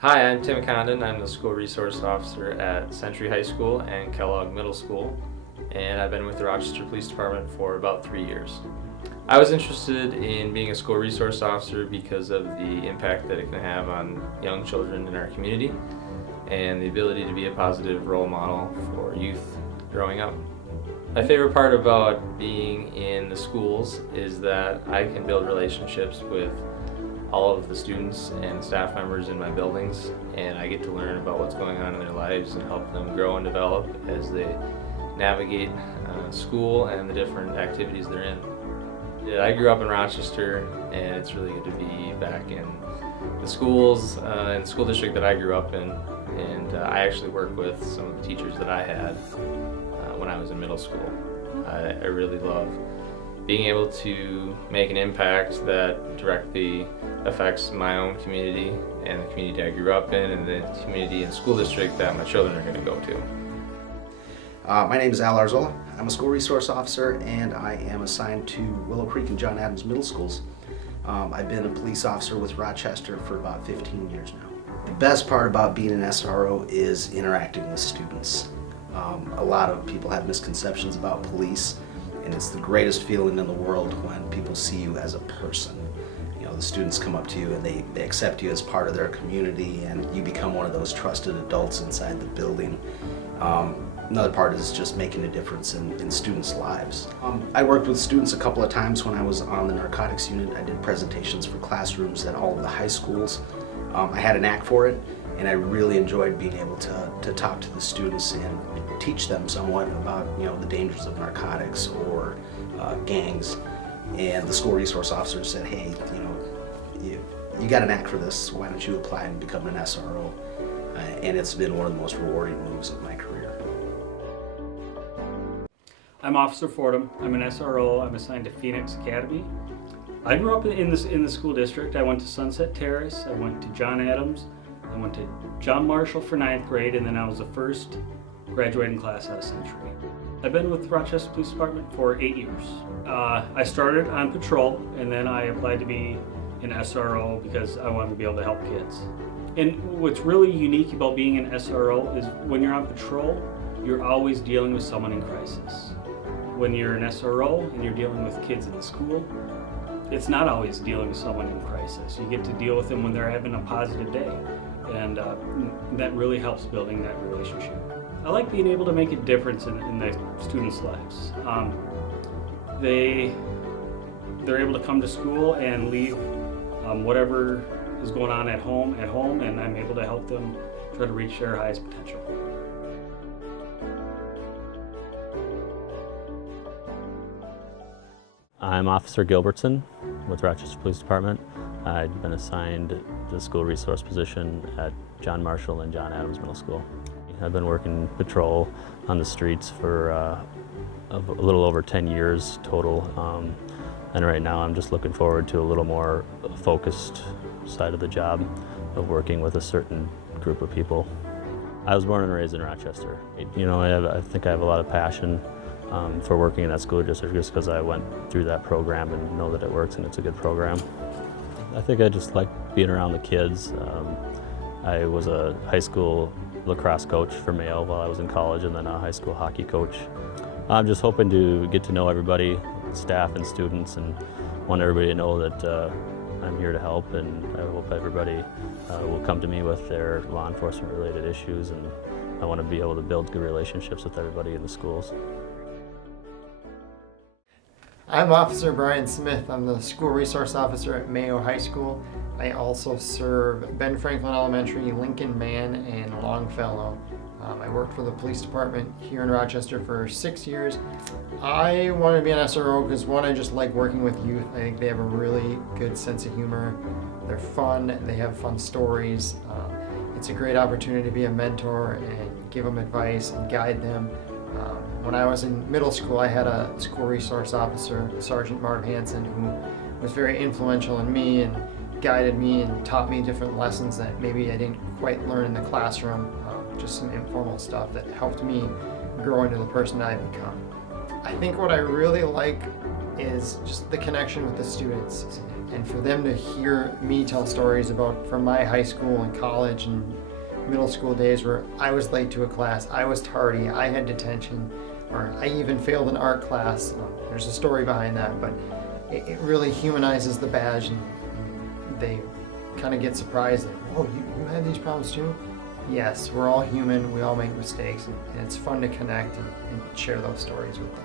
Hi, I'm Tim Condon. I'm the School Resource Officer at Century High School and Kellogg Middle School, and I've been with the Rochester Police Department for about 3 years. I was interested in being a School Resource Officer because of the impact that it can have on young children in our community and the ability to be a positive role model for youth growing up. My favorite part about being in the schools is that I can build relationships with all of the students and staff members in my buildings, and I get to learn about what's going on in their lives and help them grow and develop as they navigate school and the different activities they're in. Yeah, I grew up in Rochester, and it's really good to be back in the schools and the school district that I grew up in, and I actually work with some of the teachers that I had when I was in middle school. I really love being able to make an impact that directly affects my own community and the community I grew up in and the community and school district that my children are going to go to. My name is Arzola. I'm a school resource officer and I am assigned to Willow Creek and John Adams Middle Schools. I've been a police officer with Rochester for about 15 years now. The best part about being an SRO is interacting with students. A lot of people have misconceptions about police, and it's the greatest feeling in the world when people see you as a person. You know, the students come up to you and they accept you as part of their community, and you become one of those trusted adults inside the building. Another part is just making a difference in students' lives. I worked with students a couple of times when I was on the narcotics unit. I did presentations for classrooms at all of the high schools. I had a knack for it, and I really enjoyed being able to talk to the students and teach them somewhat about the dangers of narcotics or gangs. And the school resource officer said, hey, you got a knack for this, why don't you apply and become an SRO? And it's been one of the most rewarding moves of my career. I'm Officer Fordham. I'm an SRO. I'm assigned to Phoenix Academy. I grew up in the school district. I went to Sunset Terrace. I went to John Adams. I went to John Marshall for 9th grade, and then I was the first graduating class out of Century. I've been with the Rochester Police Department for 8 years. I started on patrol, and then I applied to be an SRO because I wanted to be able to help kids. And what's really unique about being an SRO is when you're on patrol, you're always dealing with someone in crisis. When you're an SRO and you're dealing with kids in the school, it's not always dealing with someone in crisis. You get to deal with them when they're having a positive day, and that really helps building that relationship. I like being able to make a difference in the students' lives. They're able to come to school and leave whatever is going on at home, and I'm able to help them try to reach their highest potential. I'm Officer Gilbertson with Rochester Police Department. I've been assigned to the school resource position at John Marshall and John Adams Middle School. I've been working patrol on the streets for a little over 10 years total, and right now I'm just looking forward to a little more focused side of the job of working with a certain group of people. I was born and raised in Rochester. I think I have a lot of passion for working in that school district just because I went through that program and know that it works and it's a good program. I think I just like being around the kids. I was a high school lacrosse coach for Mayo while I was in college, and then a high school hockey coach. I'm just hoping to get to know everybody, staff and students, and want everybody to know that I'm here to help, and I hope everybody will come to me with their law enforcement related issues, and I want to be able to build good relationships with everybody in the schools. I'm Officer Brian Smith. I'm the School Resource Officer at Mayo High School. I also serve Ben Franklin Elementary, Lincoln Man, and Longfellow. I worked for the police department here in Rochester for 6 years. I wanted to be an SRO because, one, I just like working with youth. I think they have a really good sense of humor. They're fun. They have fun stories. It's a great opportunity to be a mentor and give them advice and guide them. When I was in middle school, I had a school resource officer, Sergeant Marv Hansen, who was very influential in me and guided me and taught me different lessons that maybe I didn't quite learn in the classroom, just some informal stuff that helped me grow into the person I've become. I think what I really like is just the connection with the students. And for them to hear me tell stories about from my high school and college and middle school days where I was late to a class, I was tardy, I had detention, or I even failed an art class. There's a story behind that, but it really humanizes the badge, and they kind of get surprised, like, oh, you had these problems too? Yes, we're all human, we all make mistakes, and it's fun to connect and share those stories with them.